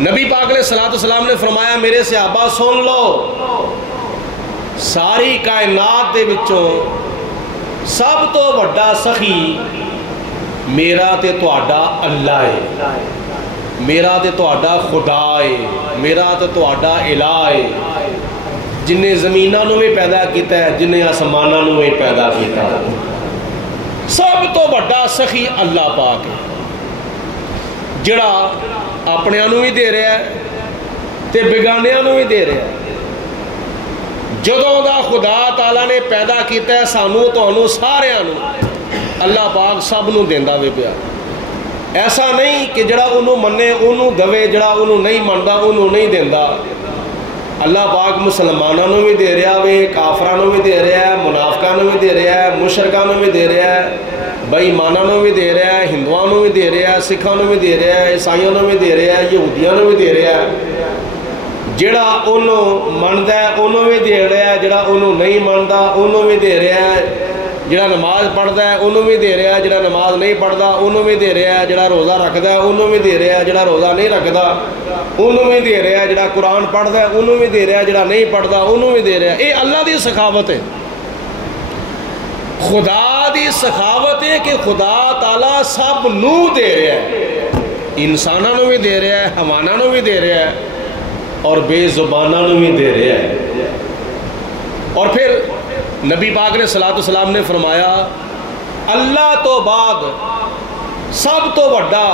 نبی پاک علیہ السلام نے فرمایا میرے صحابہ سن لو، ساری کائنات دے وچوں سب تو وڈا سخی میرا تے تہاڈا اللہ ہے، میرا تے تہاڈا خدا ہے، میرا تے تہاڈا الہ ہے، جن نے زمیناں نو بھی پیدا کیتا ہے، جن نے آسماناں نو بھی پیدا کیتا ہے، سب تو بڑا سخی اللہ پاک ہے، جڑا اپنے نو بھی دے رہا ہے تے بیگانیاں نو بھی دے رہا ہے۔ جدوں دا خدا تعالیٰ نے پیدا کیتا ہے سانو تانوں ساریاں نو، اللہ پاک سب نو دیندا وے پیا، ایسا نہیں کہ جڑا انہوں منے انہوں دوے، جڑا انہوں نہیں مندا انہوں نہیں دیندا۔ اللہ پاک مسلمانوں نو بھی دے رہا وے، کافراں نو بھی دے رہا ہے، منافقاں نو بھی دے رہا ہے، مشرکاں نو بھی دے رہا ہے، بے ایماناں نو بھی دے رہا ہے، ہندوؤں نو بھی دے رہا ہے، سکھاں نو بھی دے رہا ہے، عیسائیوں نو بھی دے رہا ہے، یہودیاں نو بھی دے رہا ہے۔ جڑا انہوں مندا ہے انہوں بھی دے رہا ہے، جڑا انہوں نہیں مندا انہوں بھی دے رہا ہے، جڑا نماز پڑھدا ہے انہوں بھی دے رہا ہے، جڑا نماز نہیں پڑھدا انہوں بھی دے رہا ہے، جڑا روزہ رکھدا ہے انہوں بھی دے رہا ہے، جڑا روزہ نہیں رکھدا انہوں بھی دے رہا ہے، جڑا قرآن پڑھدا ہے انہوں بھی دے رہا ہے، جڑا نہیں پڑھدا انہوں بھی دے رہا ہے۔ یہ اللہ دی سخاوت ہے، خدا دی سخاوت ہے کہ خدا تعالیٰ سب نو دے رہا ہے، انساناں نو بھی دے رہا ہے، حیواناں نو بھی دے رہا ہے، اور بے زباناں نو بھی دے رہا ہے۔ اور پھر نبی پاک علیہ السلام نے فرمایا اللہ تو بعد سب تو بڑا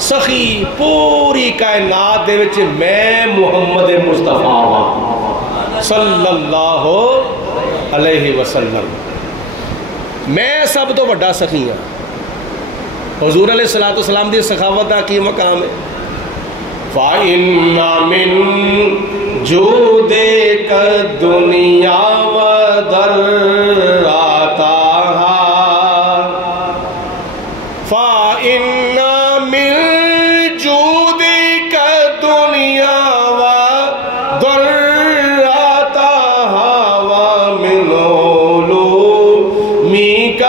سخی پوری کائنات دے وچ میں محمد مصطفیٰ صلی اللہ علیہ وسلم، میں سب تو بڑا سخی ہاں۔ حضور علیہ السلام دی سخاوت دا کی مقام ہے؟ فَإِنَّ مِن جُودِكَ الدُّنْيَا وَضَرَّتَهَا، فَإِنَّ مِن جُودِكَ الدُّنْيَا وَضَرَّتَهَا وَمِنْ عُلُومِكَ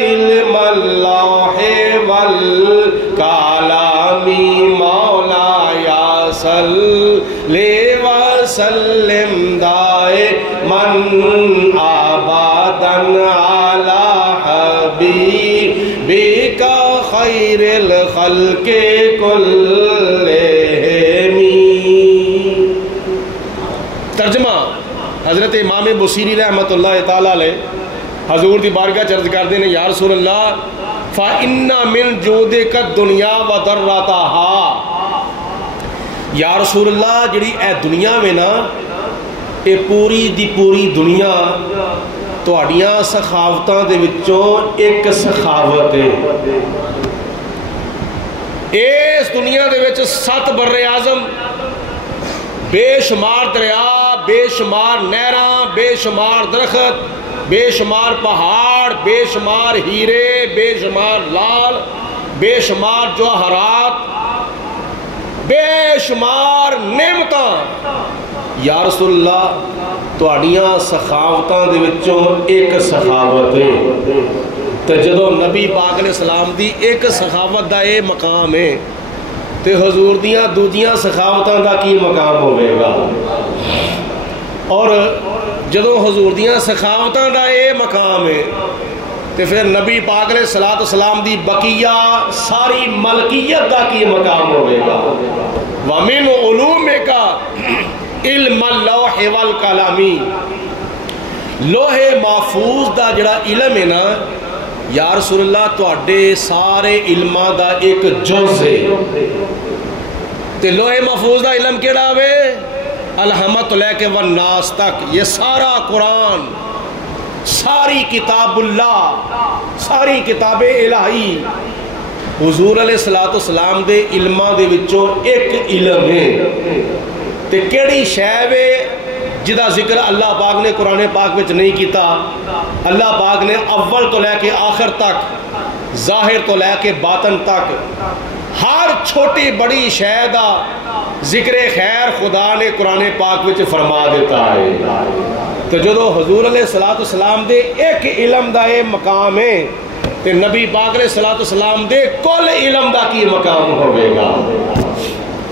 عِلْمَ اللَّوْحِ وَالْقَلَمِ مولاي صلی وسلم دائما ابدا علی حبیبک خیر الخلق کلہم۔ ترجمہ حضرت امام بصیری رحمۃ اللہ تعالی علیہ حضور دی بارگاہ چ عرض کردے نے یا رسول اللہ فَإِنَّ مِن جُودِكَ الدُّنْيَا وَضَرَّتَهَا، یا رسول اللہ جڑی اے دنیا میں نا اے پوری دی پوری دنیا تہاڈیاں سخاوتاں دے وچوں ایک سخاوت ہے۔ اس دنیا دے وچ 7 بر اعظم، بے شمار دریا، بے شمار نہراں، بے شمار درخت، بے شمار پہاڑ، بے شمار ہیرے، بے شمار لال، بے شمار جوہرات، بے شمار نعمتاں، یا رسول اللہ تہاڈیاں سخاوتاں دے وچوں ایک سخاوت ہے۔ تے جدوں نبی پاک علیہ السلام دی ایک سخاوت دا اے مقام ہے تے حضور دیاں دوجیاں سخاوتاں دا کی مقام ہوئے گا؟ اور جدوں حضور دیاں سخاوتاں دا اے مقام ہے تے پھر نبی پاک علیہ السلام دی بقیہ ساری ملکیت دا کی مقام ہوئے گا؟ وَمِنْ عُلُومِكَ عِلْمَ اللَّوْحِ وَالْقَلَمِ، لوح محفوظ دا جڑا علم ہے نا یا رسول اللہ تواڈے سارے علماں دا ایک جز ہے۔ تے لوح محفوظ دا علم کیڑا ہوئے؟ الحمد لے کے والناس تک، یہ سارا قرآن، ساری کتاب اللہ، ساری کتاب الہی حضور علیہ السلام دے علماں دے وچوں ایک علم ہے۔ تے کیڑی شے وے جدا ذکر اللہ پاک نے قرآن پاک وچ نہیں کیتا؟ اللہ پاک نے اول تو لے کے آخر تک، ظاہر تو لے کے باطن تک ہر چھوٹی بڑی شے دا ذکر خیر خدا نے قرآن پاک وچ فرما دیتا ہے۔ تو جدو حضور علیہ السلام دے ایک علم دا اے مقام ہے تے نبی پاک علیہ السلام دے کل علم دا کی مقام ہوئے گا؟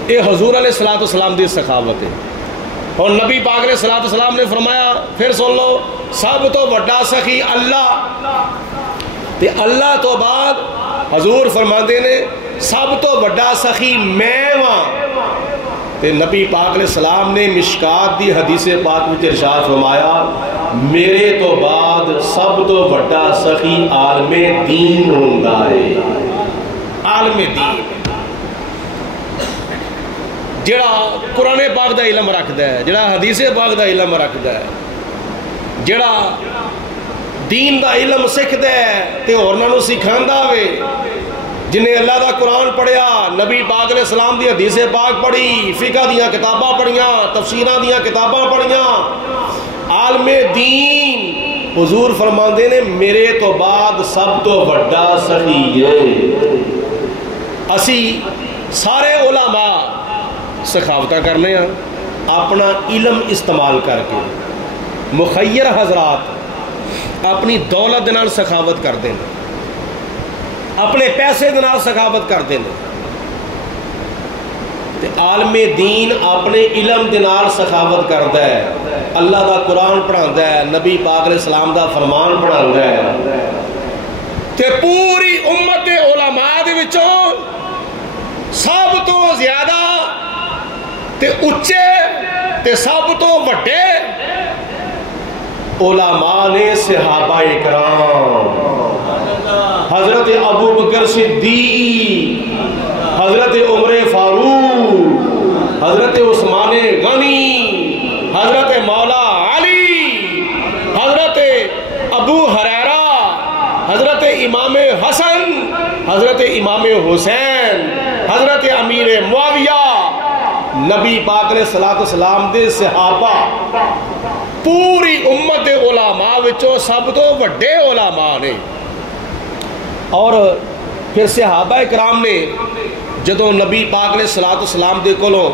یہ حضور علیہ الصلوۃ والسلام دی سخاوت ہے. اور نبی پاک علیہ الصلوۃ والسلام نے فرمایا، پھر سن لو، سب تو بڑا سخی اللہ، تے اللہ تو بعد حضور فرماندے نے سب تو بڑا سخی میں واں. تے نبی پاک علیہ السلام نے مشکات دی حدیث پاک وچ ارشاد فرمایا، میرے تو بعد سب تو بڑا سخی عالم دین ہوندا ہے. عالم دین جڑا قرآن پاک دا علم رکھدا ہے، جڑا حدیث پاک دا علم رکھدا ہے، جڑا دین دا علم سکھدا ہے تے ہورناں نوں سکھاندا ہوے، جنہیں اللہ دا قرآن پڑھیا، نبی پاک علیہ السلام دی حدیث پاک پڑھی، فقہ دیاں کتاباں پڑھیاں، تفسیراں دیاں کتاباں پڑھیاں، عالم دین، حضور فرماندے نے میرے تو بعد سب تو بڑا سخی ہے. اسی سارے علماء سخاوتاں کرنے ہیں اپنا علم استعمال کر کے. مخیر حضرات اپنی دولت دے نال سخاوت کرتے ہیں، اپنے پیسے دے نال سخاوت کرتے ہیں، تے عالم دین اپنے علم دے نال سخاوت کرتا ہے. اللہ دا قرآن پڑھاندا ہے، نبی پاک علیہ السلام دا فرمان پڑھاندا ہے، تے پوری امت دے علماء دے وچوں سب تو زیادہ تے اچے تے سب تو وڈے علماء نے صحابہ کرام. حضرت ابو بکر صدیق، حضرت عمر فاروق، حضرت عثمان غنی، حضرت مولا علی، حضرت ابو ہریرہ، حضرت امام حسن، حضرت امام حسین، حضرت امیر معاویہ، نبی پاک علیہ الصلوۃ والسلام دے صحابہ، پوری امت دے علماء وچوں سب تو وڈے علماء نے. اور پھر صحابہ کرام نے جدوں نبی پاک علیہ الصلوۃ والسلام دے کولوں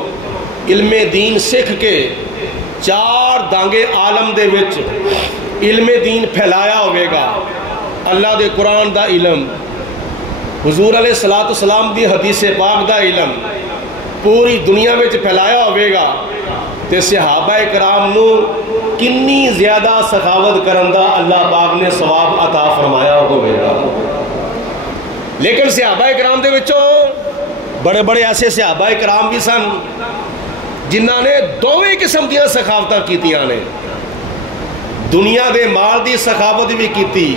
علم دین سکھ کے 4 دانگے عالم دے وچ علم دین پھیلایا ہوئے گا، اللہ دے قرآن دا علم، حضور علیہ الصلوۃ والسلام دی حدیث پاک دا علم پوری دنیا وچ پھیلایا ہوئے گا، تے صحابہ کرام نو کنی زیادہ سخاوت کرن دا اللہ پاک نے ثواب عطا فرمایا ہوئے گا. لیکن صحابہ کرام دے وچوں بڑے بڑے ایسے صحابہ کرام بھی سن جنہاں نے دوویں قسم دیاں سخاوتاں کیتیاں نے. دنیا دے مال دی سخاوت بھی کیتی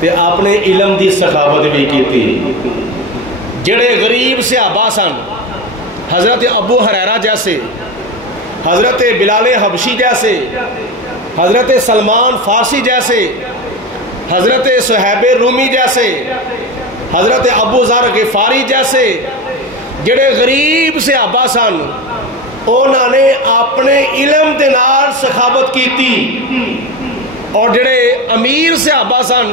تے اپنے علم دی سخاوت بھی کیتی. جڑے غریب صحابہ سن، حضرت ابو ہریرہ جیسے، حضرت بلال حبشی جیسے، حضرت سلمان فارسی جیسے، حضرت صہیب رومی جیسے، حضرت ابو ذر غفاری جیسے جڑے غریب صحابہ سن، انہوں نے اپنے علم دے نال سخاوت کیتی. اور جڑے امیر صحابہ سن،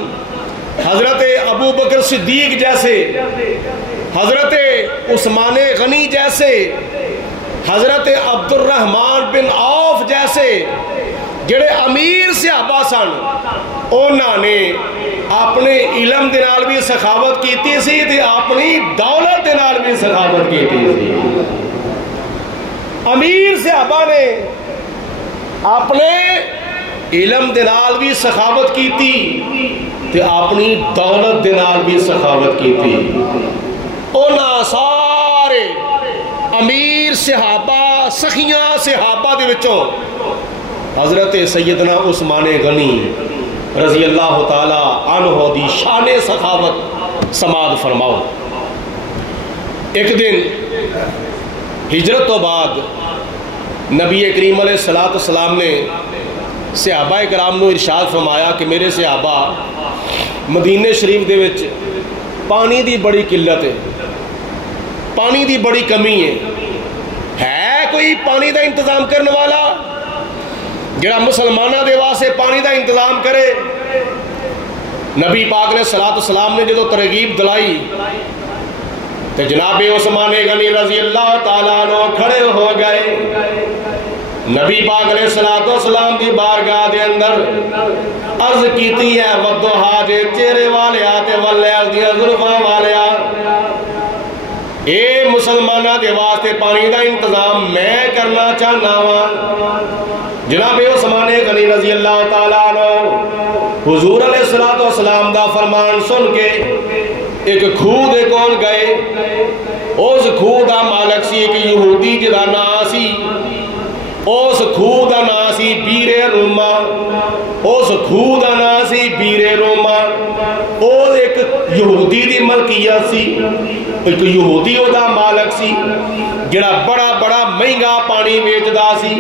حضرت ابو بکر صدیق جیسے، حضرت عثمان غنی جیسے، حضرت عبد الرحمن بن عوف جیسے جڑے امیر صحابہ سن، انہوں نے اپنے علم دے نال بھی سخاوت کیتی سی تے اپنی دولت دے نال بھی سخاوت کیتی سی. امیر صحابہ نے اپنے علم دے نال بھی سخاوت کیتی تے اپنی دولت دے نال بھی سخاوت کیتی. انہاں سارے امیر صحابہ، سخیاں صحابہ دے وچوں حضرت سیدنا عثمان غنی رضی اللہ تعالی عنہ دی شان سخاوت سماعت فرماؤ. ایک دن ہجرت تو بعد نبی کریم علیہ الصلوۃ والسلام نے صحابہ کرام نو ارشاد فرمایا کہ میرے صحابہ، مدینے شریف دے وچ پانی دی بڑی قلت ہے، پانی دی بڑی کمی ہے کوئی پانی دا انتظام کرنے والا جڑا مسلمانہ دے واسطے پانی دا انتظام کرے؟ نبی پاک علیہ الصلوۃ والسلام نے جدو ترغیب دلائی تو جناب عثمان غنی رضی اللہ تعالیٰ عنہ کھڑے ہو گئے. نبی پاک علیہ الصلوۃ والسلام دی بارگاہ دے اندر عرض کیتی ہے، ودھا دے چہرے والیا تے واللیل دی زلفاں والیا، اے مسلمانہ دے واسطے پانی دا انتظام میں کرنا چاہنا ہوں۔ جناب عثمان غنی رضی اللہ تعالیٰ عنہ حضور علیہ السلام دا فرمان سن کے ایک کھوہ دے کول گئے۔ اس کھوہ دا مالک سی ایک یہودی جدا نام سی، اس کھوہ دا نام سی بیر روما، اس کھوہ دا نام سی بیر روما۔ اور ایک یہودی دی ملکیت سی، ایک یہودی دا مالک سی جڑا بڑا بڑا مہنگا پانی ویچدا سی،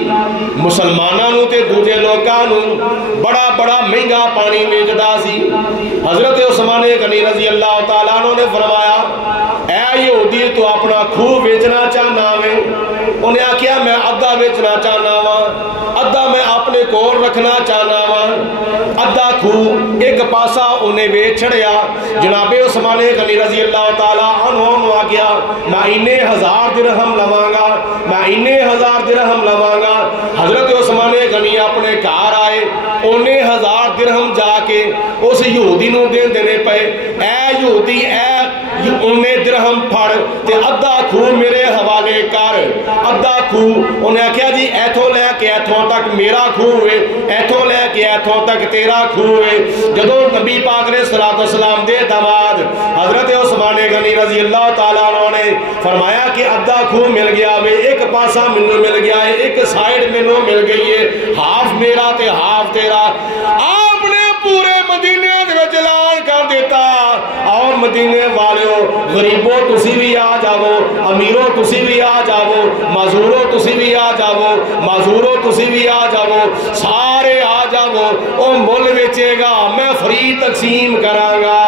مسلماناں نوں تے دوجے لوکاں نوں بڑا بڑا مہنگا پانی ویچدا سی۔ حضرت عثمان غنی رضی اللہ تعالیٰ عنہ نے فرمایا اے یہودی تو اپنا کھوہ بیچنا چاہنا میں؟ انہیں آکھیا میں ادھا بیچنا چاہنا وا، ادھا میں اپنے کول رکھنا چاہنا وا۔ ادھا کھوہ ایک پاسا انہیں بیچ چھڑیا۔ جناب عثمان غنی رضی اللہ تعالیٰ عنہ آکھیا میں انہیں 1000 درہم لواں گا، میں انہیں 1000 درہم لواں گا۔ حضرت عثمان غنی اپنے گھر آئے، انہیں 1000 درہم جا کے اس یہودی نوں دے دینے پے۔ اے یہودی اے انہیں درہم پھڑ تے ادھا کھوہ میرے حوالے کر۔ ادھا کھوہ انہیں آکھیا جی ایتھوں لے کے ایتھوں تک میرا کھوہ ہے، ایتھوں لے کے ایتھوں تک تیرا کھوہ ہے۔ جدوں نبی پاک علیہ السلام دے داماد حضرت عثمان غنی رضی اللہ تعالیٰ عنہ نے فرمایا کہ ادھا کھوہ مل گیا وے، ایک پاسا منوں مل گیا ہے، ایک سائیڈ منوں مل گئی ہے، ہاف میرا تے ہاف تیرا۔ آپ نے پورے مدینے دے وچ اعلان کر دیتا اور مدینے والو غریبوں تسی بھی آ جاؤ، امیروں تسی بھی آ جاؤ، معذوروں تسی بھی آ جاؤ، معذوروں تسی بھی آ جاؤ، سارے آ جاؤ، او مول ویچے گا میں فری تقسیم کراں گا،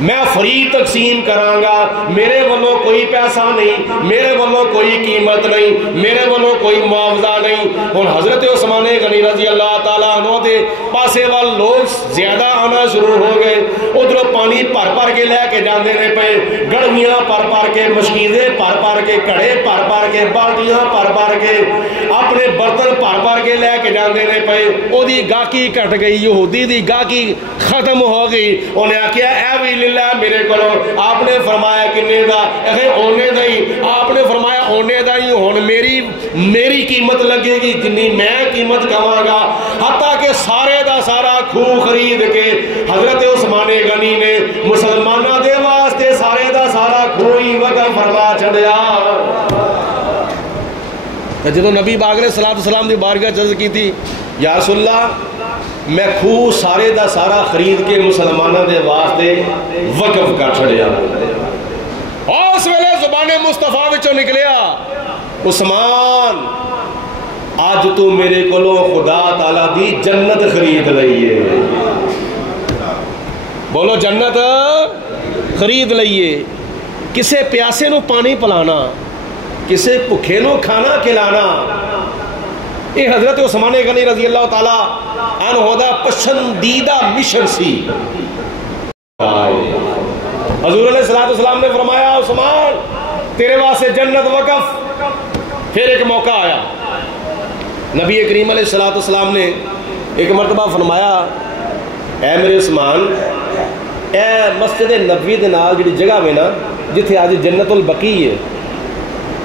میں فری تقسیم کراں گا، میرے والوں کوئی پیسہ نہیں، میرے والوں کوئی قیمت نہیں، میرے والوں کوئی معاوضہ نہیں۔ اور حضرت عثمان غنی رضی اللہ تعالیٰ عنہ دے پاسے وال لوگ زیادہ آنا شروع ہو گئے، ادھر پانی پر پر کے لے کے جاندے نے پے، گڑویاں پر پر کے، مشکیزیں پر پر کے، کڑے پر پر کے، بالٹیاں پر پر کے، اپنے برتن پر پر کے لے کے جاندے نے پے۔ او دی گاہکی کٹ گئی، یہودی دی گاہکی ختم ہو گئی۔ انہیں آکھیا اے ویل اللہ میرے کولو، آپ نے فرمایا کنے دا؟ اے اونے دا ہی۔ آپ نے فرمایا اونے دا ہی، ہن میری قیمت لگے گی جنی میں قیمت کہاں گا۔ حتیٰ کہ سارے دا سارا کھوہ خرید کے حضرت عثمان غنی نے مسلمانہ دے واسطے سارے دا سارا کھوہ ہی وقف فرما چھڑیا۔ جدو نبی پاک علیہ السلام دی بارگاہ عرض کی تھی یا رسول اللہ میں کھوہ سارے دا سارا خرید کے مسلمانہ دے واسطے وقف کر چھڑیا۔ اور اس ویلے زبان مصطفیٰ وچوں نکلیا عثمان آج تو میرے کولو خدا تعالیٰ دی جنت خرید لئیے، بولو جنت خرید لئیے۔ کسے پیاسے نو پانی پلانا، کسے بھوکے نو کھانا کھلانا، یہ حضرت عثمان غنی رضی اللہ تعالیٰ عنہ دا پسندیدہ مشن سی۔ حضور علیہ السلام نے فرمایا عثمان تیرے واسطے جنت وقف۔ پھر ایک موقع آیا، نبی کریم علیہ السلام نے ایک مرتبہ فرمایا اے میرے عثمان اے مسجد نبوی دے نال جڑی جگہ میں نا جتھے آج جنت البقیع ہے،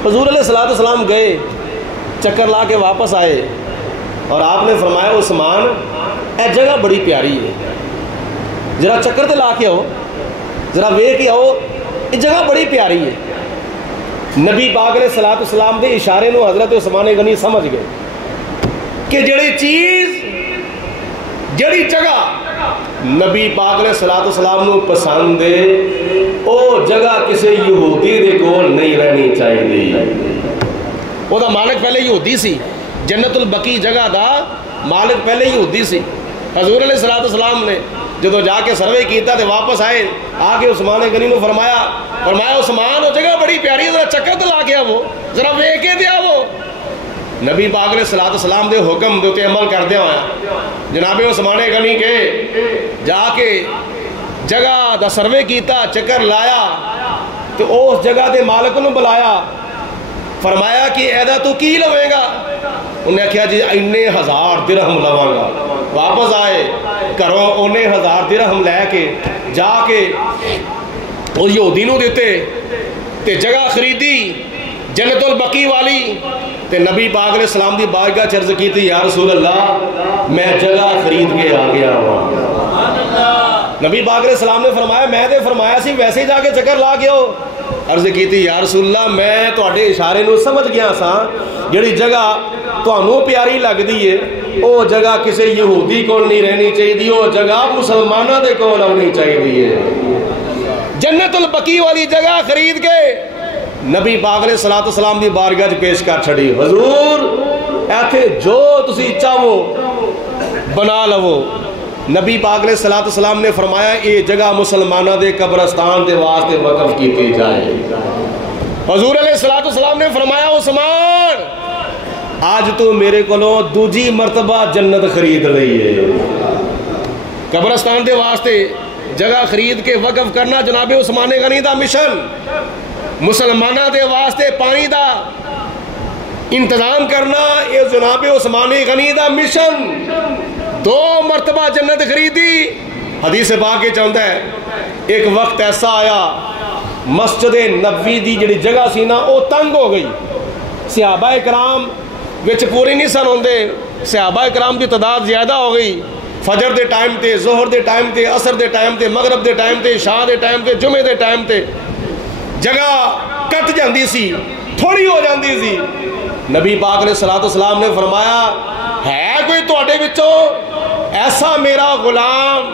حضور علیہ السلام گئے چکر لا کے واپس آئے اور آپ نے فرمایا عثمان اے جگہ بڑی پیاری ہے، ذرا چکر تے لا کے آؤ، ذرا وے کے آؤ، یہ جگہ بڑی پیاری ہے۔ نبی پاک علیہ السلام دے اشارے نو حضرت عثمان غنی سمجھ گئے کہ جڑی چیز جڑی جگہ نبی پاک علیہ السلام نو پسند ہے او جگہ کسی یہودی دے کول نہیں رہنی چاہیے۔ وہ دا مالک پہلے یہودی سی، جنت البقیع جگہ دا مالک پہلے یہودی سی۔ حضور علیہ السلام نے جدو جا کے سروے کیتا تے واپس آئے آگے عثمان غنی نے فرمایا عثمان وہ جگہ بڑی پیاری ہے، ذرا چکر لا کے آو، ذرا وے کے دے آو۔ نبی پاک علیہ السلام دے حکم دے تے عمل کر دیا ہوا جناب عثمان غنی کے جا کے جگہ دا سروے کیتا، چکر لایا تو اس جگہ دے مالک نو بلایا، فرمایا کہ ایدہ تو کی لوے گا؟ انہیں کہا جی انہیں 1000 درہم لواں گا۔ واپس آئے کروں انہیں 1000 درہم لے کے جا کے اس یہودی نو دیتے تے جگہ خریدی جنت البقی والی تے نبی پاک علیہ السلام دی بارگاہ چرز کی تھی یا رسول اللہ میں جگہ خرید کے آ گیا ہوں. نبی پاک علیہ السلام نے فرمایا میں تے فرمایا سی ویسے ہی جا کے چکر لا گیا ہو. عرض کی تھی یا رسول اللہ میں تواڈے اشارے نو سمجھ گیا سا جڑی جگہ تانوں پیاری لگدی ہے او جگہ کسی یہودی کول نہیں رہنی چاہیے، او جگہ مسلمانوں دے کول ہونی چاہیے. جنت البقی والی جگہ خرید کے نبی پاک علیہ السلام دی بارگاہ پیش کر چھڑی. حضور ایتھے جو تسی چاہو بنا لو. نبی پاک علیہ السلام نے فرمایا یہ جگہ مسلمانوں دے قبرستان دے واسطے وقف کی جائے. حضور علیہ السلام نے فرمایا عثمان آج تو میرے کولوں دوجی مرتبہ جنت خرید لئی ہے. قبرستان دے واسطے جگہ خرید کے وقف کرنا جناب عثمان غنی دا مشن. مسلمانہ دے واسطے پانی دا انتظام کرنا یہ جناب عثمان غنی دا مشن. 2 مرتبہ جنت خریدی. حدیث پاک کے چاہتا ہے ایک وقت ایسا آیا مسجد نبوی دی جڑی جگہ سی نا وہ تنگ ہو گئی. صحابہ کرام وچ پوری نہیں سن ہوندے. صحابہ کرام دی تعداد زیادہ ہو گئی. فجر دے ٹائم تے، ظہر دے ٹائم تے، عصر دے ٹائم تے، مغرب دے ٹائم تے، عشاء دے ٹائم تے، جمعے دے ٹائم تے جگہ کٹ جاندی سی، تھوڑی ہو جاندی سی. نبی پاک علیہ السلام نے فرمایا ہے کوئی تواڈے وچوں ایسا میرا غلام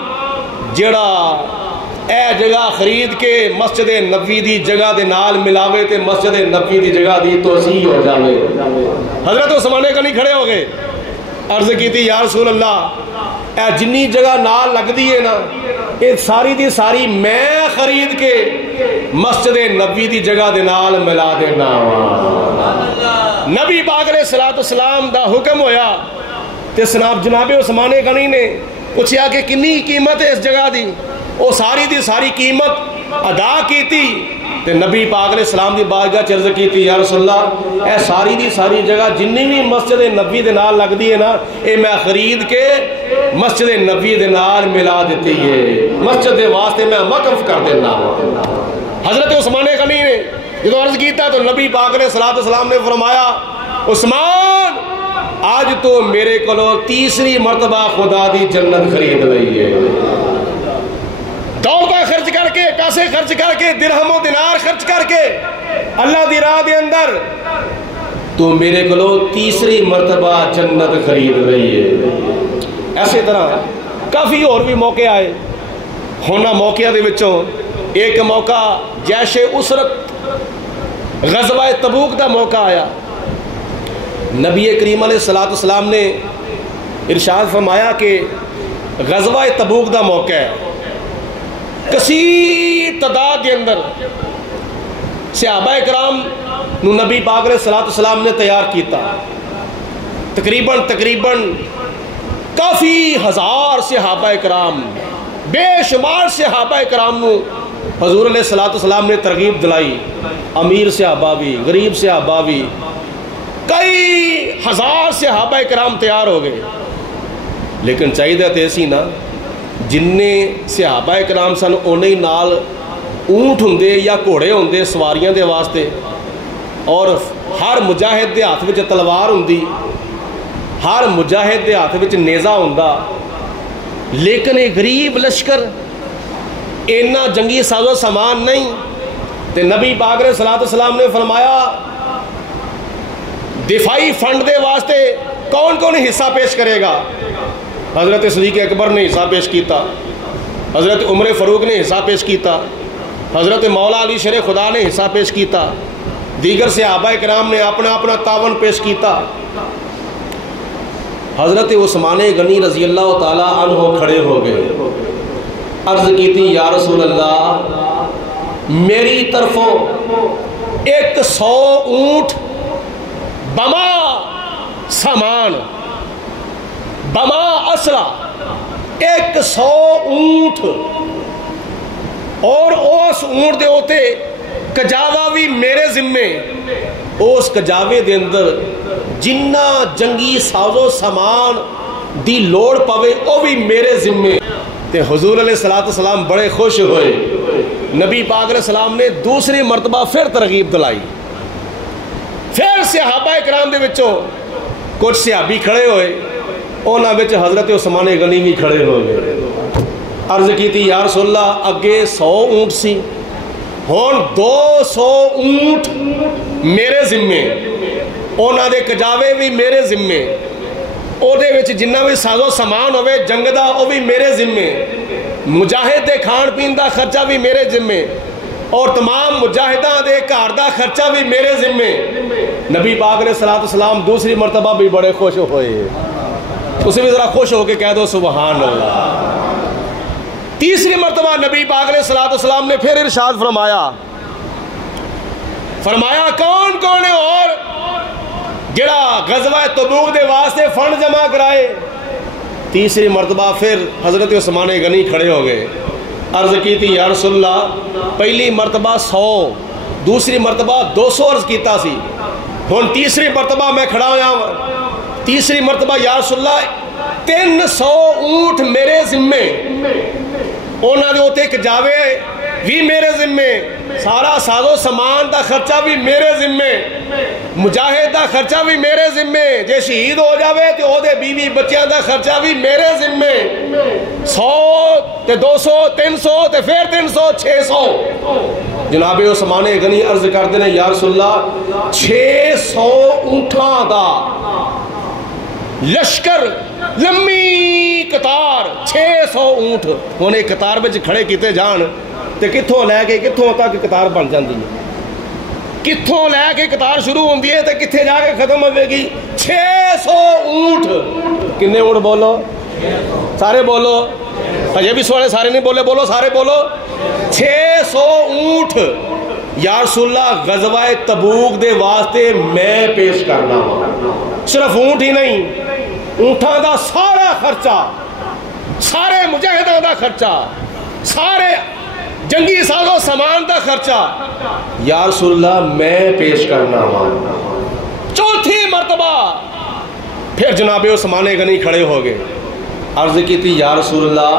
جڑا اے جگہ خرید کے مسجد نبوی دی جگہ دے نال ملاوے تے مسجد نبوی دی جگہ دی توسیع ہو جاوے. حضرت عثمان غنی کھڑے ہو گئے. عرض کی تھی یا رسول اللہ اے جنی جگہ نال لگ دی ہے نا اے ساری دی ساری میں خرید کے مسجد نبوی دی جگہ دے نال ملا دینا. نبی پاک علیہ السلام دا حکم ہویا تے جناب عثمان غنی نے پوچھیا کہ کنی قیمت ہے اس جگہ دی. وہ ساری دی ساری قیمت ادا کیتی تے نبی پاک علیہ السلام دی بارگاہ چرز کیتی یا رسول اللہ اے ساری دی ساری جگہ جنی بھی مسجد نبوی دے نال لگ دی ہے نا اے میں خرید کے مسجد نبوی دے نال ملا دیتی ہے. مسجد دے واسطے میں وقف کر دینا. حضرت عثمان غنی نے جدو عرض کیتا تو نبی پاک علیہ السلام نے فرمایا عثمان آج تو میرے کولو تیسری مرتبہ خدا دی جنت خرید لئی ہے. دولتاں خرچ کر کے، پیسے خرچ کر کے، درہم و دینار خرچ کر کے اللہ دی راہ دے اندر تو میرے کولو تیسری مرتبہ جنت خرید رہی ہے. ایسے طرح کافی اور بھی موقع آئے. ہونا موقع دے وچوں ایک موقع جیش اسرت غزوہ تبوک دا موقع آیا. نبی کریم علیہ السلام نے ارشاد فرمایا کہ غزوہ تبوک دا موقع ہے. کثیر تعداد کے اندر صحابہ کرام نو نبی پاک علیہ السلام نے تیار کیتا. تقریباً کافی ہزار صحابہ کرام، بے شمار صحابہ کرام نو حضور علیہ السلام نے ترغیب دلائی. امیر صحابہ بھی، غریب صحابہ بھی، کئی ہزار صحابہ کرام تیار ہو گئے. لیکن چاہیے تو ایسی نا جننے صحابہ کرام سن اونے نال اونٹ ہوندے یا گھوڑے ہوندے سواریاں دے واسطے، اور ہر مجاہد دے ہاتھ وچ تلوار ہوندی، ہر مجاہد دے ہاتھ وچ نیزہ ہوندا. لیکن ایک غریب لشکر اینا جنگی ساز و سامان نہیں. تے نبی پاک علیہ السلام نے فرمایا دفاعی فنڈ دے واسطے کون کون حصہ پیش کرے گا؟ حضرت صدیق اکبر نے حصہ پیش کیتا، حضرت عمر فاروق نے حصہ پیش کیتا، حضرت مولا علی شیر خدا نے حصہ پیش کیتا، دیگر صحابہ کرام نے اپنا اپنا تعاون پیش کیتا. حضرت عثمان غنی رضی اللہ تعالی عنہ کھڑے ہو گئے. عرض کی تھی یا رسول اللہ میری طرفوں 100 اونٹ بما سامان، بما اسرا، 100 اونٹ، اور اس اونٹ دے ہوتے کجاوا بھی میرے ذمے. اس کجاوے دے اندر جنہ جنگی ساز و سامان دی لوڑ پوے وہ بھی میرے ذمے. تے حضور علیہ السلام بڑے خوش ہوئے. نبی پاک علیہ السلام نے دوسری مرتبہ پھر ترغیب دلائی. پھر صحابہ اکرام دے وچوں کچھ صحابی کھڑے ہوئے, انہاں وچ حضرت عثمان غنی بھی کھڑے ہو گئے. عرض کیتی یا رسول اللہ اگے 100 اونٹ سی, ہن 200 اونٹ میرے ذمے, انہاں دے کجاوے بھی میرے ذمے, او دے وچ جنہ بھی سازو سامان ہوئے جنگ دا او بھی میرے ذمے, مجاہد دے کھان پین دا خرچہ بھی میرے ذمے, اور تمام مجاہداں دے گھر دا خرچہ بھی میرے ذمے. نبی پاک علیہ السلام دوسری مرتبہ بھی بڑے خوش ہوئے. اسے بھی ذرا خوش ہو کے کہہ دو سبحان اللہ. تیسری مرتبہ نبی پاک علیہ السلام نے پھر ارشاد فرمایا کون کون ہے اور جڑا غزوہ تبوک دے واسطے فنڈ جمع کرائے. تیسری مرتبہ پھر حضرت عثمان غنی کھڑے ہو گئے. عرض کی تھی یا رسول اللہ پہلی مرتبہ 100, دوسری مرتبہ 200 عرض کیتا سی, ہن تیسری مرتبہ میں کھڑا ہویا ہوں. تیسری مرتبہ یا رسول اللہ 300 اونٹ میرے ذمے, انہاں دے اوتے کجاوے بھی میرے ذمے, سارا سازو سامان دا خرچہ بھی میرے ذمے, مجاہد دا خرچہ بھی میرے ذمے, جے شہید ہو جاوے تے او دے بیوی بچیاں دا خرچہ بھی میرے ذمے. 100 تے 200 300 تے پھر 300 600. جناب عثمان غنی عرض کرتے ہیں یا رسول اللہ 600 اونٹاں دا لشکر, لمبی قطار 600 اونٹ ہونے قطار وچ کھڑے کیتے جان تے کتھوں لے کے کتھوں تک قطار بن جاندی ہے, کتھوں لے کے قطار شروع ہوندی ہے تے کتھے جا کے ختم ہوے گی. 600 اونٹ. کنے اونٹ بولو سارے بولو, اجے بھی سارے نہیں بولے, بولو سارے بولو. 600 اونٹ یا رسول اللہ غزوہ تبوک دے واسطے میں پیش کرنا ہوں. صرف اونٹ ہی نہیں, اونٹاں دا سارا خرچہ, سارے مجاہداں دا خرچہ, سارے جنگی سازو سامان دا خرچہ یا رسول اللہ میں پیش کرنا ہوں. چوتھی مرتبہ پھر جناب عثمان غنی کھڑے ہو گئے. عرض کی تھی یا رسول اللہ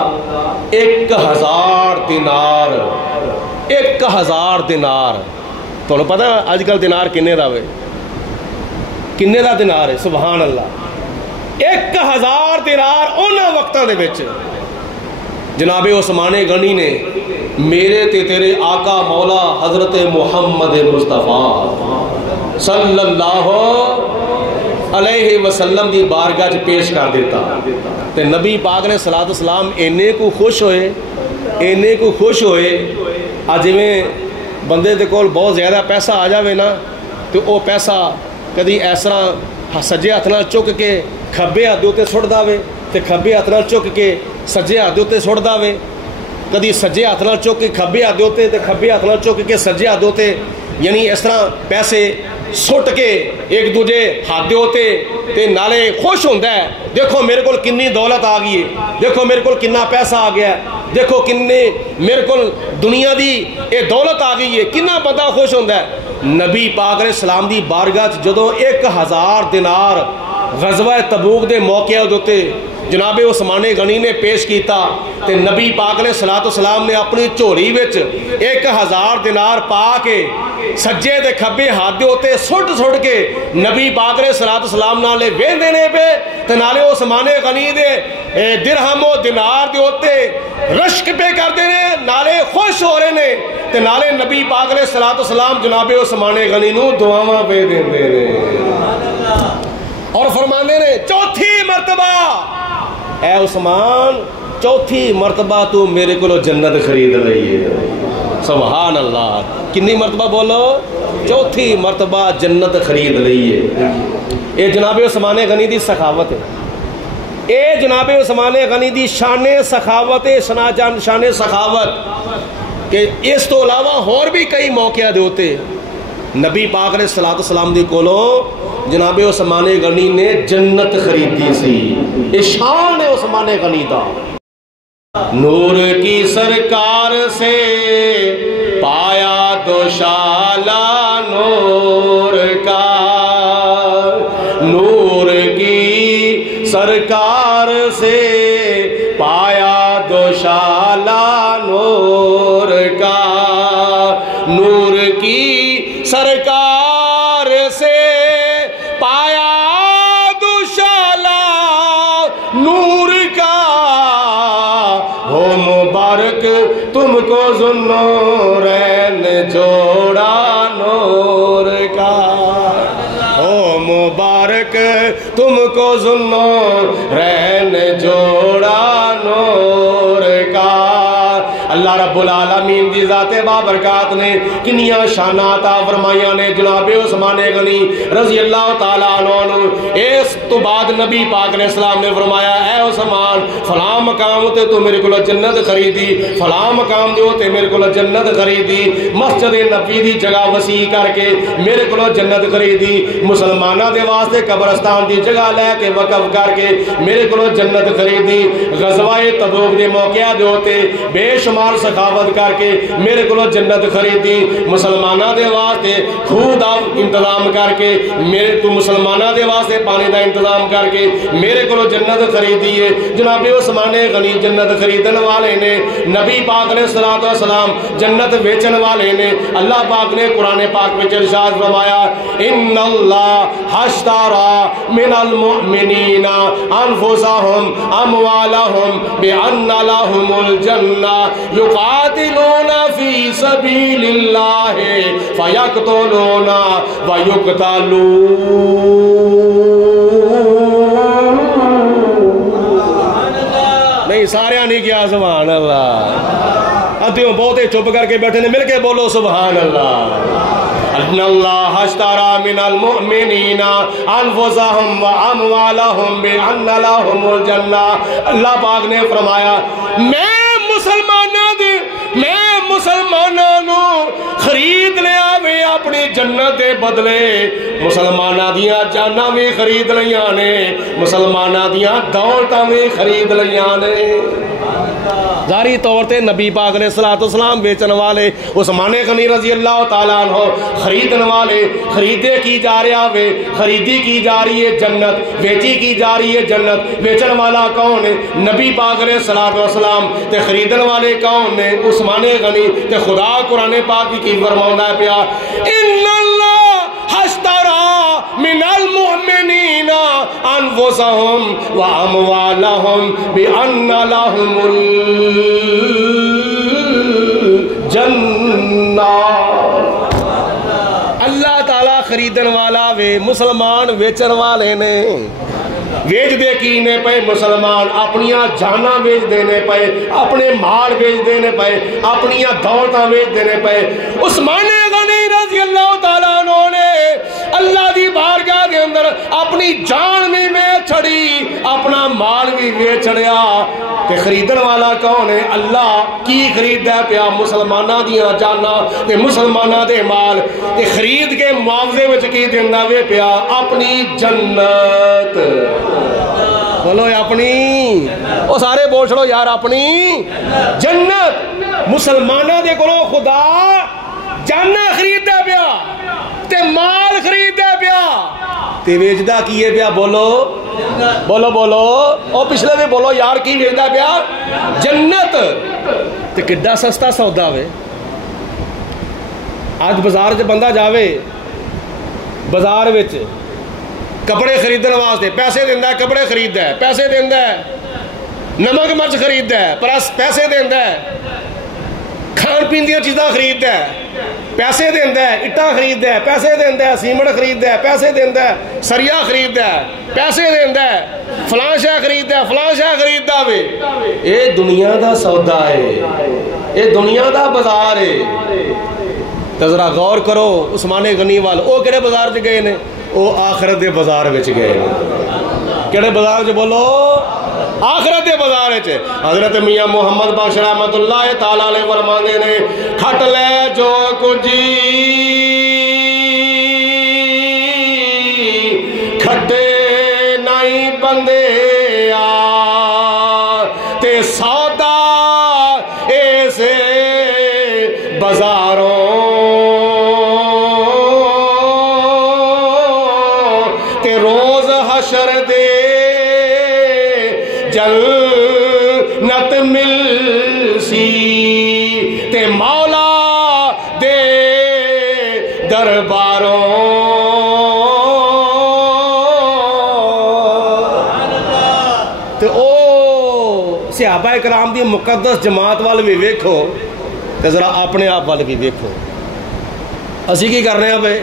1000 دینار, 1000 دینار. تو پتہ ہے آج کل دینار کنے دا وے, کنے دا دینار ہے سبحان اللہ. 1000 دینار انہاں وقتاں دے وچ جناب عثمان غنی نے میرے تے تیرے آقا مولا حضرت محمد مصطفیٰ صلی اللہ علیہ وسلم دی بارگاہ چ پیش کر دیتا. تے نبی پاک نے صلاۃ والسلام اینے کو خوش ہوئے آج میں بندے دے کول بہت زیادہ پیسہ آ جاوے نا تو او پیسہ کدی اس طرح سجے ہاتھ نال چک کے کھبے ہاتھ دے اوتے سٹ داوے تے کھبے ہاتھ نال چک کے سجے ہاتھ دے اوتے سٹ داوے, کدی سجے ہاتھ نال چک کے کھبے ہاتھ دے اوتے تے کھبے ہاتھ نال چک کے سجے ہاتھ دے اوتے, یعنی اس طرح پیسے سٹ کے ایک دوجے ہاتھ دے اوتے تے نالے خوش ہوندا ہے. دیکھو میرے کول کنی دولت آ گئی ہے, دیکھو میرے کول کنا پیسہ آ گیا ہے, دیکھو کنے میرے کول دنیا دی اے دولت آ گئی ہے, کنا بندہ خوش ہوندا ہے. نبی پاک علیہ السلام دی بارگاہ جدوں 1000 دینار غزوہ تبوک دے موقع ہوتے جناب عثمان غنی نے پیش کیتا تے نبی پاک علیہ السلام نے اپنی جھولی وچ 1000 دینار پا کے سجے دے کھبے ہاتھ دے اوتے سٹ کے نبی پاک علیہ السلام نالے ویندے نے پے تے نالے عثمان غنی دے درہم و دینار دے اوتے رشک پہ کردے نے, نالے خوش ہو رہے نے تے نالے نبی پاک علیہ السلام جناب عثمان غنی نو دعاواں پہ دیندے نے اور فرماندے نے چوتھی مرتبہ اے عثمان چوتھی مرتبہ تو میرے کو جنت خرید رہی ہے. سبحان اللہ. کنی مرتبہ بولو, چوتھی مرتبہ جنت خرید رہی ہے. اے جناب عثمان غنی دی سخاوت ہے, اے جناب عثمان غنی دی شان سخاوت ہے, شان سخاوت کہ اس تو علاوہ اور بھی کئی موقع دے ہوتے نبی پاک علیہ السلام دی کولوں جناب عثمان غنی نے جنت خریدی سی. یہ شان ہے عثمان غنی دا. نور کی سرکار سے پایا دوشالہ نور کا, نور کی سرکار سے پایا دوشالہ نور کا. کی سرکار سے پایا دوشالہ نور کا، ہو مبارک تم کو ذوالنورین جوڑا نور کا، ہو مبارک تم کو ذوالنورین جوڑا نور کا۔ اللہ رب العالمین دی ذات بابرکات نے کنیاں شانات فرمائیاں نے جناب عثمان غنی رضی اللہ تعالیٰ عنہ۔ اس تو بعد نبی پاک علیہ السلام نے فرمایا اے عثمان فلاں مقام تے تو میرے کو جنت خریدی، فلاں مقام دے تے میرے کو جنت خریدی، مسجد نبی دی جگہ وسیع کر کے میرے کو جنت خریدی، مسلمانہ دے واسطے قبرستان دی جگہ لے کے وقف کر کے میرے کو جنت خریدی، غزوہ تبوک دے موقع دے ہوتے بے شمار سخاوت کر کے میرے کو جنت خریدی، مسلمانہ دے واسطے خود انتظام کر کے میرے تو مسلمانہ دے واسطے پانی دا انتظام کر کے میرے کو جنت خریدی ہے۔ جناب عثمان غنی جنت خریدن والے نے، نبی پاک علیہ السلام جنت بیچن والے نے۔ اللہ پاک نے قرآن پاک میں ارشاد فرمایا ان اللہ اشتری من المؤمنین انفسهم اموالهم بان لهم الجنہ یقاتلون فی سبیل اللہ فیقتلون ویقتلون۔ نہیں سارے نہیں کیا سبحان اللہ، ادھیوں بہتے چپ کر کے بیٹھے نے، مل کے بولو سبحان اللہ۔ ان اللہ اشتری من المؤمنین انفسهم واموالهم بان لهم الجنہ۔ اللہ پاک نے فرمایا میں مسلمانوں خرید لیا میں اپنی جنت دے بدلے، مسلمانہ دیاں جاناں بھی خرید لیاں نے، مسلمانہ دیاں دولتاں بھی خرید لیاں نے۔ ظاہری طور تے نبی پاک علیہ السلام بیچن والے، عثمان غنی رضی اللہ تعالیٰ عنہ خریدن والے، خریدے کی جا رہا وے، خریدی کی جا رہی ہے جنت، بیچی کی جا رہی ہے جنت۔ بیچن والا کون ہے؟ نبی پاک علیہ السلام تے خریدن والے کون نے؟ عثمان غنی۔ تے خدا قرآن پاک کی فرماؤں ہے پیا ان اللہ اشتری من المؤمنین انفسهم واموالهم بان لهم الجنہ۔ اللہ تعالیٰ خریدن والا وے، مسلمان ویچن والے نے، ویچ دے کینے پہ مسلمان اپنیاں جانا ویچ دینے پہ، اپنے مال ویچ دینے پہ، اپنیاں دولتاں ویچ دینے پہ۔ عثمان غنی رضی اللہ تعالیٰ عنہ نے اللہ دی بارگاہ دے اندر اپنی جان بھی ویچ چھڑی، اپنا مال بھی ویچ چھڑیا۔ تے خریدن والا کون ہے؟ اللہ کی خرید ہے پیا؟ مسلمانہ دیاں جانا تے مسلمانہ دے مال، تے خرید کے معاوضے وچ کی دینا وے پیا؟ اپنی جنت۔ بولو اپنی، وہ سارے بول چھڑو یار اپنی جنت۔ مسلمانہ دے کولو خدا جانا خرید دے پیا تے مال خرید دے پیا تے ویچدا کی ہے پیا؟ بولو بولو بولو، او پچھلے بھی بولو یار کی ویچدا پیا؟ جنت۔ تے کڈا سستا سودا وے۔ آج بازار چ بندہ جاوے، بازار وچ کپڑے خریدن واسطے پیسے دیندا ہے، کپڑے خریددا ہے، پیسے دیندا ہے، نمک مرچ خریددا ہے، پلس پیسے دیندا ہے، کھان پین دیاں چیزاں خریددا ہے، پیسے دیندا ہے، اٹاں خریددا ہے، پیسے دیندا ہے، سیمنٹ خریددا ہے، پیسے دیندا ہے، سریا خریددا ہے، پیسے دیندا ہے، فلاں شے خریددا ہے، فلاں شے خریددا وے۔ اے دنیا دا سودا ہے، اے دنیا دا بازار ہے۔ تے ذرا غور کرو عثمان غنی وال، او کہڑے بازار چ گئے نے؟ او آخرت دے بازار وچ گئے نے۔ کہڑے بازار چ بولو؟ آخرت دے بازار وچ۔ حضرت میاں محمد بخش رحمت اللہ تعالیٰ علیہ فرماندے نے کھٹ لے جو کچھ کھٹے نہیں بندے تے سودا ایسے بازاروں روز حشر دے جنت مل سی تے مولا دے درباروں تے او صحابہ کرام دی مقدس جماعت وال بھی ویکھو تے ذرا اپنے آپ وال بھی ویکھو. اسی کی کر رہے ہیں بھائی؟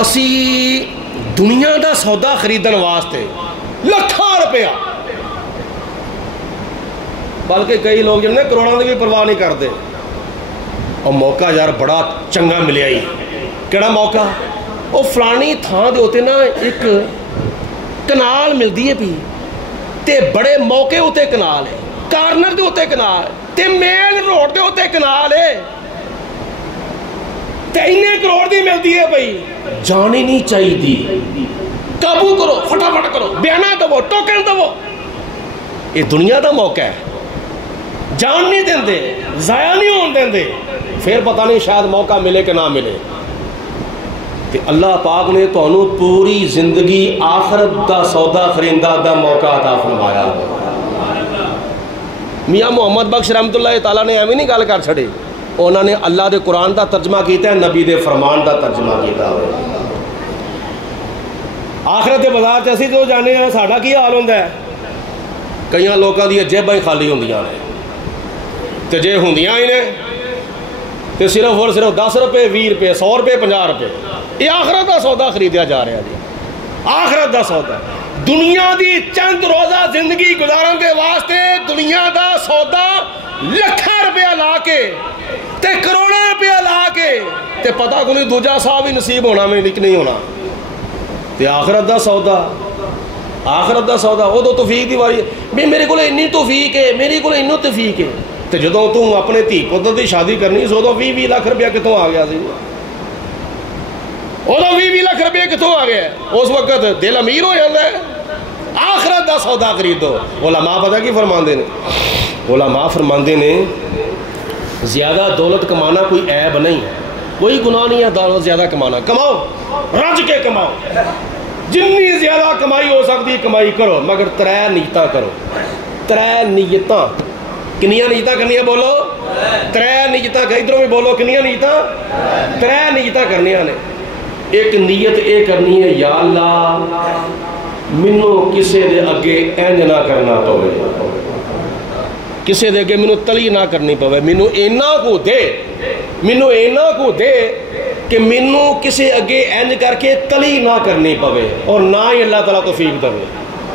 اسی دنیا دا سودا خریدن واسطے لکھاں روپیہ، بلکہ کئی لوگ جنہیں کروڑوں کی بھی پرواہ نہیں کرتے. اور موقع یار بڑا چنگا ملیا ہی. کیڑا موقع؟ وہ فلانی تھان دے ہوتے نا ایک کنال ملتی ہے پی تے بڑے موقع ہوتے کنال ہے، کارنر دے ہوتے کنال تے مین روڈ دے ہوتے کنال ہے تے انہیں کروڑ دی ملتی ہے بھائی. جانی نہیں چاہیے دی، قابو کرو، فٹافٹ کرو، بیانہ دو، ٹوکن دو. یہ دنیا دا موقع ہے، جان نہیں دیں دے، ضائع نہیں ہون دیں دے. پھر پتہ نہیں شاید موقع ملے کہ نہ ملے. کہ اللہ پاک نے تو انہوں پوری زندگی آخرت دا سودا خریندہ دا موقع عطا فرمایا. میاں محمد بخش رحمت اللہ تعالیٰ نے ایویں نہیں گل کر چھڑے، انہوں نے اللہ دے قرآن دا ترجمہ کیتا ہے، نبی دے فرمان دا ترجمہ کیتا ہے. آخرت دے بازار چ اسی جو جانے ہیں ساڈا کی حال ہوندا ہے؟ کئی لوگوں دی جیباں ہی خالی ہوندیاں نے تے جے ہوندیاں ہی نے تے صرف اور صرف 10 روپے 20 روپے 100 روپے 50 روپے. یہ آخرت دا سودا خریدیا جا رہا جی. آخرت دا سودا دنیا دی چند روزہ زندگی گزارن دے واسطے دنیا دا سودا لکھاں روپیہ لا کے تے کروڑاں روپیہ لا کے تے پتہ کو نہیں دوجا صاحب ہی نصیب ہونا میں نہیں ہونا. تے آخرت دا سودا، آخرت دا سودا وہ تو توفیق دی واری ہے. میرے کو انی توفیق ہے، میرے کو اینو توفیق ہے. تے جدوں تو اپنے دھی پتر دی شادی کرنی سو تو 20 لاکھ روپیہ کتوں آ گیا سی؟ وہ تو 20 لاکھ روپیہ کتوں آ گیا؟ اس وقت دل امیر ہو جاتا ہے. آخرت دا سودا خریدو. علماء پتہ کی فرماندے نے؟ علماء فرماندے نے زیادہ دولت کمانا کوئی عیب نہیں ہے، کوئی گناہ نہیں ہے دولت زیادہ کمانا. کماؤ، رج کے کماؤ، جنی زیادہ کمائی ہو سکتی کمائی کرو، مگر 3 نیتاں کرو. 3 نیتاں. کنیاں نیتاں کرنیاں بولو؟ 3 نیتاں. ادھروں بھی بولو کنیاں نیتاں؟ 3 نیتاں کرنیاں نے. ایک نیت اے کرنی ہے یا اللہ مینوں کسے دے اگے انج نہ کرنا پوے، کسے دے اگے مینوں تلی نہ کرنی پوے. مینوں اینا کو دے، مینوں اینا کو دے کہ مینوں کسے اگے انج کر کے تلی نہ کرنی پوے، اور نہ ہی اللہ تعالیٰ توفیق دے.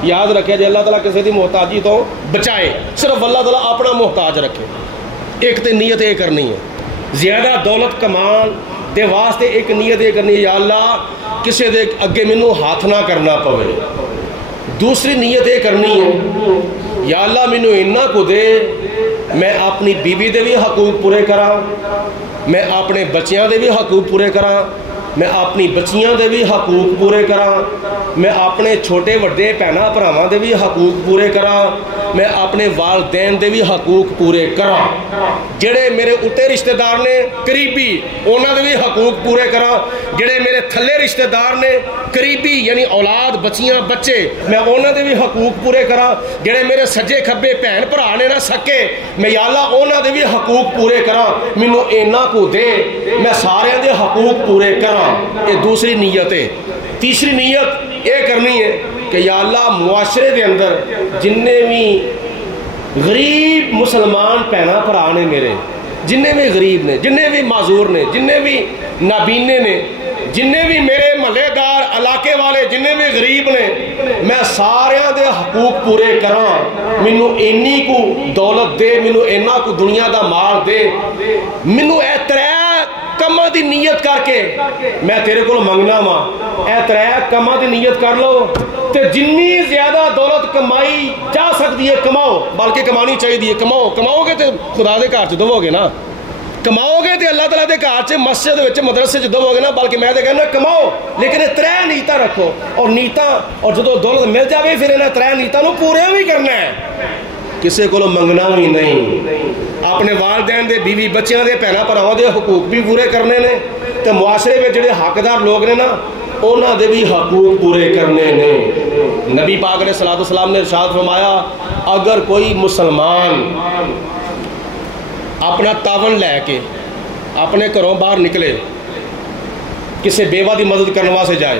یاد رکھے جی اللہ تعالیٰ کسی دی محتاجی تو بچائے، صرف اللہ تعالیٰ اپنا محتاج رکھے. ایک تے نیت یہ کرنی ہے زیادہ دولت کمان دے واسطے، ایک نیت یہ کرنی ہے یا اللہ کسی دے اگے مینوں ہاتھ نہ کرنا پوے. دوسری نیت یہ کرنی ہے یا اللہ مینوں اینا کو دے میں اپنی بیوی دے بھی حقوق پورے کراں، میں اپنے بچیاں دے بھی حقوق پورے کراں، میں اپنی بچیاں دے بھی حقوق پورے کراں، میں اپنے چھوٹے وڈے بھیناں بھراواں دے بھی حقوق پورے کراں، میں اپنے والدین دے بھی حقوق پورے کراں. جڑے میرے اتے رشتہ دار نے قریبی انہاں دے بھی حقوق پورے کراں، جڑے میرے تھلے رشتہ دار نے قریبی یعنی اولاد بچیاں بچے میں انہاں دے بھی حقوق پورے کراں، جڑے میرے سجے کھبے بہن بھرا نے نہ سکے میں یا اللہ انہاں دے بھی حقوق پورے کراں. مینوں اینا کو دے میں سارے دے حقوق پورے کراں. یہ دوسری نیت ہے. تیسری نیت یہ کرنی ہے کہ یا اللہ معاشرے دے اندر جننے بھی غریب مسلمان بھیناں بھرا نے میرے، جننے بھی غریب نے، جننے بھی معذور نے، جننے بھی نابینے نے، جننے بھی میرے محلے دار علاقے والے جننے بھی غریب نے میں سارے دے حقوق پورے کراں. مینوں اینی کو دولت دے، مینوں اینا کو دنیا دا مال دے. مینوں اے 3 کماں دی نیت کر کے میں تیرے کو منگنا وا. اے 3 کماں دی نیت کر لو تے جنی زیادہ دولت کمائی جا سکتی ہے کماؤ، بلکہ کمانی چاہیے. کماؤ، کماؤ گے تے خدا دے گھر چ دو گے نا، کماؤ گے تے اللہ تعالیٰ دے گھر چ مسجد وچ مدرسے چ دو گے نا. بلکہ میں تے کہنا کماؤ لیکن 3 نیتاں رکھو. اور نیتاں اور جدو دولت مل جاوے پھر انہاں 3 نیتاں نو پورا بھی کرنا ہے. کسے کو منگنا بھی نہیں. اپنے والدین دے بیوی بچیاں دے بھیناں بھراواں دے حقوق بھی پورے کرنے نے تے معاشرے میں جڑے حقدار لوگ نے نا انہاں دے بھی حقوق پورے کرنے نے. نبی پاک علیہ الصلوۃ والسلام نے ارشاد فرمایا اگر کوئی مسلمان اپنا تاون لے کے اپنے گھروں باہر نکلے کسی بیوہ دی مدد کرنے واسطے جائے،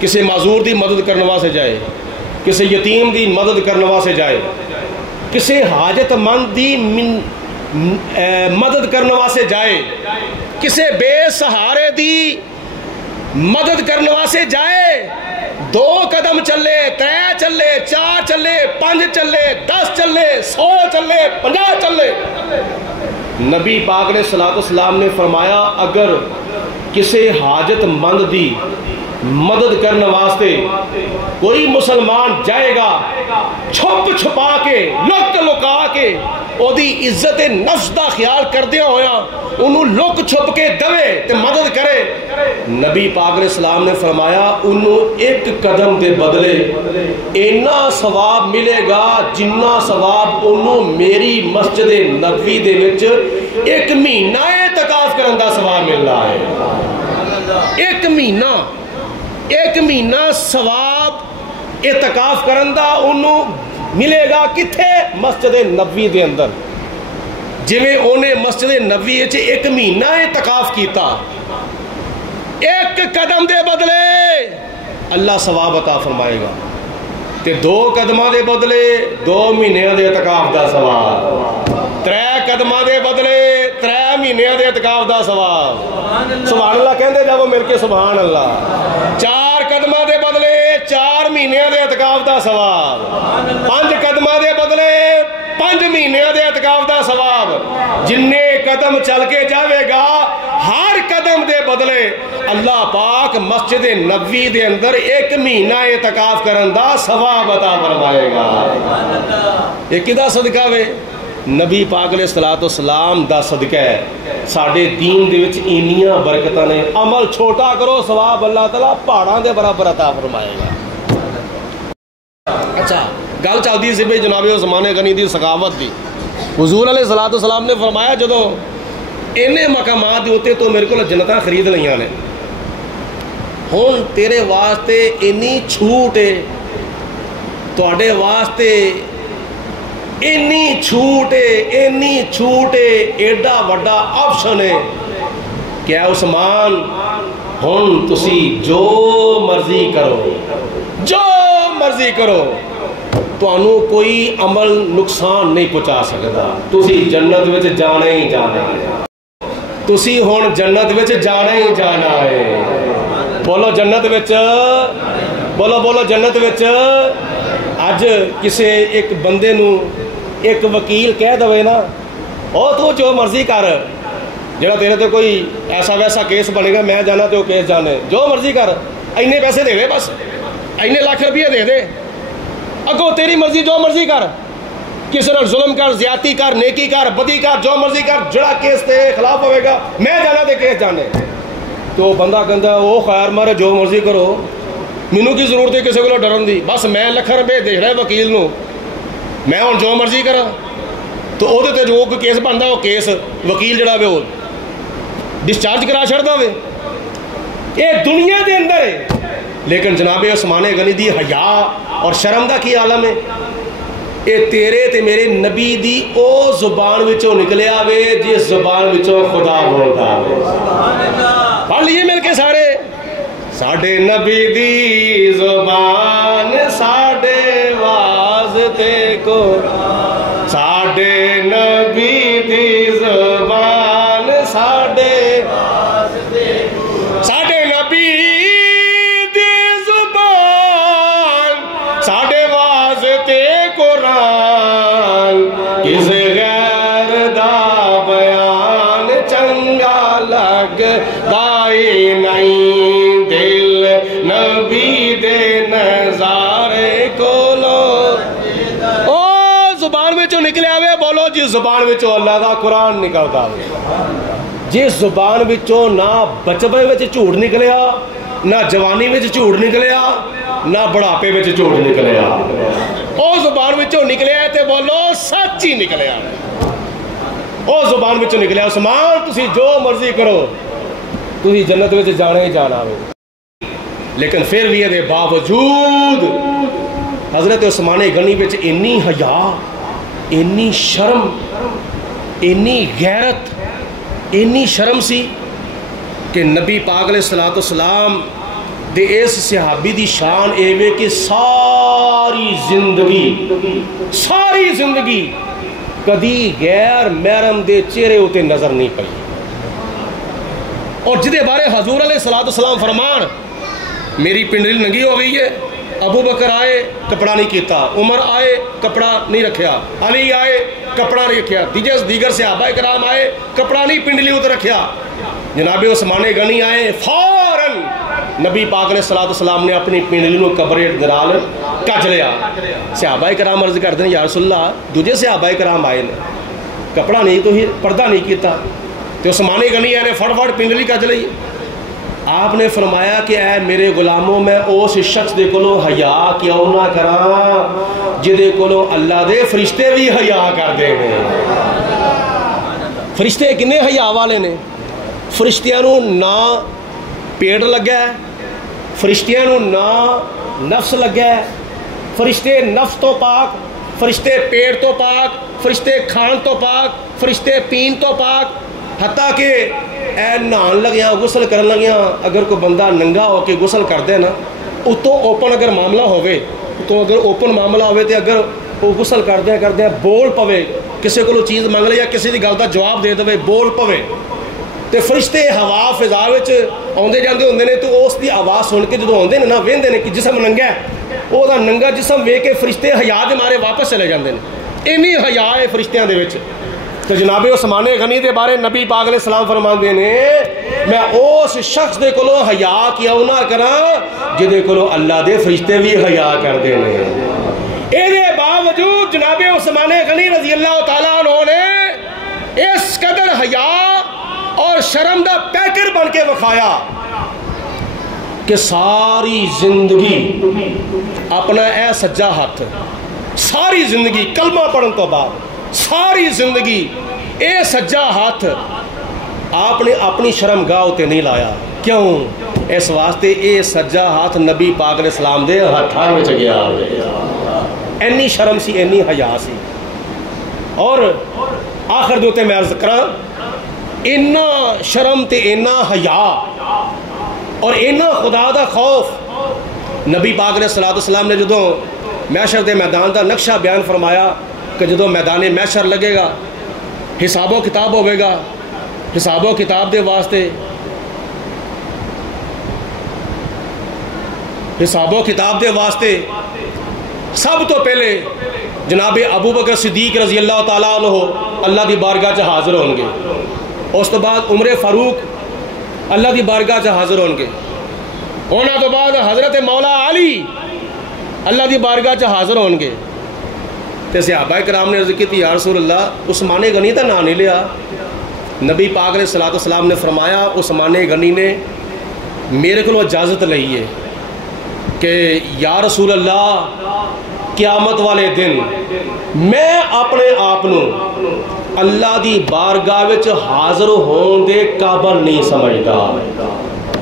کسی معذور دی مدد کرنے واسطے جائے، کسی یتیم دی مدد کرنے واسطے جائے، کسی حاجت مند دی مدد کرنے واسطے جائے، کسی بے سہارے دی مدد کرنے واسطے جائے، 2 قدم چلے، 3 چلے، 4 چلے، 5 چلے، 10 چلے، 100 چلے، 50 چلے، نبی پاک علیہ السلام نے فرمایا اگر کسی حاجت مند دی مدد کرنے واسطے کوئی مسلمان جائے گا، چھپ چھپا کے، لک لکا کے، او دی عزت نفس دا خیال کردیا ہویا انہوں لک چھپ کے دوے تے مدد کرے، نبی پاک علیہ السلام نے فرمایا انہوں 1 قدم دے بدلے اینا ثواب ملے گا جنہ ثواب انہوں میری مسجد نبوی دے وچ 1 مہینہ اعتکاف کرن دا ثواب مل رہا ہے۔ 1 مہینہ ثواب اعتکاف کرن دا انہوں ملے گا کتھے؟ مسجد نبوی دے اندر، جویں انہیں مسجد نبوی وچ 1 مہینہ اعتکاف کیتا، 1 قدم دے بدلے اللہ ثواب عطا فرمائے گا، تے 2 قدماں دے بدلے 2 مہینے دے اعتکاف دا ثواب، 3 قدماں دے بدلے 3 مہینے دے اعتکاف دا ثواب، سبحان اللہ کہندے جاؤ مل کے سبحان اللہ، 4 قدماں دے بدلے 4 مہینے دے اعتکاف دا ثواب، 5 قدماں دے بدلے 5 مہینے دے اعتکاف دا ثواب، جننے قدم چل کے جاوے گا ہر قدم دے بدلے اللہ پاک مسجد نبوی دے اندر 1 مہینہ اعتکاف کرن دا ثواب عطا فرمائے گا۔ یہ کدا صدقہ وے؟ نبی پاک علیہ السلام دا صدقہ ہے۔ ساڈے دین دے وچ اینیاں برکتاں نے، عمل چھوٹا کرو ثواب اللہ تعالیٰ پہاڑاں دے برابر عطا فرمائے گا۔ اچھا گل چلتی سی بھائی جناب عثمان غنی دی سخاوت دی، حضور علیہ السلام نے فرمایا جدو اینے مقامات دے ہوتے تو میرے کو جنتاں خرید لیاں نے، ہن تیرے واسطے اینی چھوٹ ہے، تواڈے واسطے اینی چھوٹ ہے، ایڈا وڈا آپشن ہے کہ اے عثمان ہن تسی جو مرضی کرو، تانوں کوئی عمل نقصان نہیں پہنچا سکتا، تسی جنت وچ جانا ہی جانا ہے، تسی ہن جنت وچ جانا ہی جانا ہے۔ بولو جنت وچ، بولو جنت وچ۔ اج کسے ایک بندے نو ایک وکیل کہہ دوے نا او تو جو مرضی کر، جڑا تیرے تے کوئی ایسا ویسا کیس بنے گا میں جانا تو کیس جانے، جو مرضی کر، اینے پیسے دے دے، بس اینے لاکھ روپیہ دے دے، اگو تیری مرضی جو مرضی کر، کسی نے ظلم کر، زیادتی کر، نیکی کر، بدی کر، جو مرضی کر، جڑا کیس تیرے خلاف ہوئے گا میں جانا تے کیس جانے۔ تو بندہ کہندا او خیر مارے جو مرضی کرو، مینوں کی ضرورت ہے کسی کو ڈرن دی، بس میں لکھ روپے دے رہا وکیل نو، میں ہوں جو مرضی کرا، تو او دے تے جو کیس بنتا وہ کیس وکیل جڑا وے وہ ڈسچارج کرا چھڑدا وے، یہ دنیا دے اندر ہے۔ لیکن جناب عثمان غنی دی حیا اور شرم دا کی عالم ہے، یہ تیرے تے میرے نبی دی او زبان وچوں نکلیا وے جس زبان وچوں خدا بولدا وے۔ پڑھ لیے مل کے سارے، ساڈے نبی دی زبان ساڈے واسطے قرآن، ساڈے نبی دی زبان ساڈے واسطے، ساڈے نبی دی زبان ساڈے واسطے قرآن، کس غیر دا بیان چنگا لگدا ہی نہیں، دل نبی دے نظارے کولو او زبان وچوں نکلیا وے، بولو جس زبان وچوں اللہ دا قرآن نکلدا وے، جس زبان وچوں نہ بچپن وچ جھوٹ نکلیا، نہ جوانی وچ جھوٹ نکلیا، نہ بڑھاپے وچ جھوٹ نکلیا، او زبان وچوں نکلیا تے بولو سچ ہی نکلیا، او زبان وچوں نکلیا عثمان تسی جو مرضی کرو، تسی جنت وچ جانا ہی جانا وے۔ لیکن پھر بھی یہ باوجود حضرت عثمان غنی وچ اینی حیا، اینی شرم، اینی غیرت، اینی شرم سی کہ نبی پاک علیہ الصلوۃ والسلام دے اس صحابی دی شان ایویں کہ ساری زندگی کدی غیر محرم دے چہرے ہوتے نظر نہیں پئی، اور جدے بارے حضور علیہ الصلوۃ والسلام فرمان میری پنڈلی ننگی ہو گئی ہے، ابو بکر آئے کپڑا نہیں کیتا، عمر آئے کپڑا نہیں رکھیا، علی آئے کپڑا نہیں رکھیا، دیگر صحابہ کرام آئے کپڑا نہیں پنڈلی اتر رکھیا، جناب عثمان غنی آئے فوراً نبی پاک علیہ الصلوۃ والسلام نے اپنی پنڈلی نو قبر نال کج لیا۔ صحابہ کرام عرض کرتے ہیں یا رسول اللہ دوجے صحابہ کرام آئے نے کپڑا نہیں تو ہی پردہ نہیں کیتا، تو عثمان غنی آئے نے فٹ پنڈلی کج لئی۔ آپ نے فرمایا کہ اے میرے غلاموں میں اس شخص دے کولوں حیا کیوں نہ کراں جدے کولوں اللہ دے فرشتے بھی حیا کردے نے۔ فرشتے کنے حیا والے نے؟ فرشتیاں نو نہ پیٹ لگا ہے، فرشتیاں نو نہ نفس لگا ہے، فرشتے نفس تو پاک، فرشتے پیٹ تو پاک، فرشتے کھان تو پاک، فرشتے پین تو پاک، حتیٰ کہ اے نہان لگیاں غسل کرن لگیاں اگر کوئی بندہ ننگا ہو کے غسل کر دے نا اتوں اوپن اگر معاملہ ہوئے تو اگر وہ غسل کردے بول پوے کسی کو چیز منگ لے یا کسی دی گل دا جواب دے دے بول پوے تے فرشتے ہوا فضا وچ آندے جاندے ہوندے نے، تو اس دی آواز سن کے جدوں آندے نے نا ویندے نے کہ جسم ننگا ہے، وہ دا ننگا جسم ویکھ کے فرشتے حیا دے مارے واپس چلے جاندے نے، اینی حیا ہے فرشتیاں دے وچ۔ تو جناب عثمان غنی دے بارے نبی پاک علیہ السلام فرماندے نے میں اس شخص دے کولوں حیا کیوں نہ کراں جدے کولوں اللہ دے فرشتے بھی حیا کردے نے۔ اے دے باوجود جناب عثمان غنی رضی اللہ تعالیٰ عنہ نے اس قدر حیا اور شرم دا پیکر بن کے وکھایا کہ ساری زندگی اپنا اے سجا ہاتھ، ساری زندگی کلمہ پڑھن تو بعد ساری زندگی اے سجا ہاتھ آپ نے اپنی شرم گاہ تے نہیں لایا، کیوں؟ اس واسطے اے سجا ہاتھ نبی پاک علیہ السلام دے ہاتھاں وچ گیا، اینی شرم سی اینی حیا سی۔ اور آخر دوتے میں عرض کراں اینا شرم تے اینا حیا اور اینا خدا دا خوف نبی پاک علیہ السلام نے جدوں محشر دے میدان دا نقشہ بیان فرمایا کہ جدوں میدان محشر لگے گا حساب و کتاب ہوئے گا، حساب و کتاب دے واسطے سب تو پہلے جناب ابو بکر صدیق رضی اللہ تعالیٰ عنہ اللہ دی بارگاہ چ حاضر ہوں گے، اس تو بعد عمر فاروق اللہ دی بارگاہ چ حاضر ہوں گے، ہونا تو بعد حضرت مولا علی اللہ دی بارگاہ چ حاضر ہوں گے۔ تے صحابہ کرام نے عرض کی تھی یا رسول اللہ عثمان غنی دا نام نہیں لیا، نبی پاک علیہ الصلوۃ والسلام نے فرمایا عثمان غنی نے میرے کو اجازت لئی ہے کہ یا رسول اللہ قیامت والے دن میں اپنے آپ اللہ دی بارگاہ وچ حاضر ہون دے قابل نہیں سمجھدا،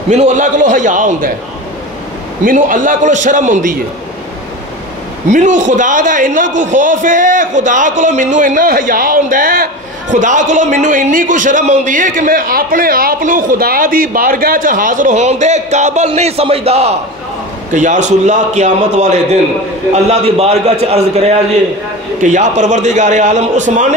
مینوں اللہ کولو حیا ہوندا ہے، مینوں اللہ کولو شرم ہوندی ہے، مینوں خدا دا اینا کو خوف ہے، خدا کولو مینوں اینا حیا ہوندا ہے، خدا کولو مینوں اینی کو شرم ہوندی ہے کہ میں اپنے آپ خدا دی بارگاہ چ حاضر ہون دے قابل نہیں سمجھدا کہ یا رسول اللہ قیامت والے دن اللہ دی بارگاہ چ عرض کریا جے کہ یا پروردگار عالم عثمان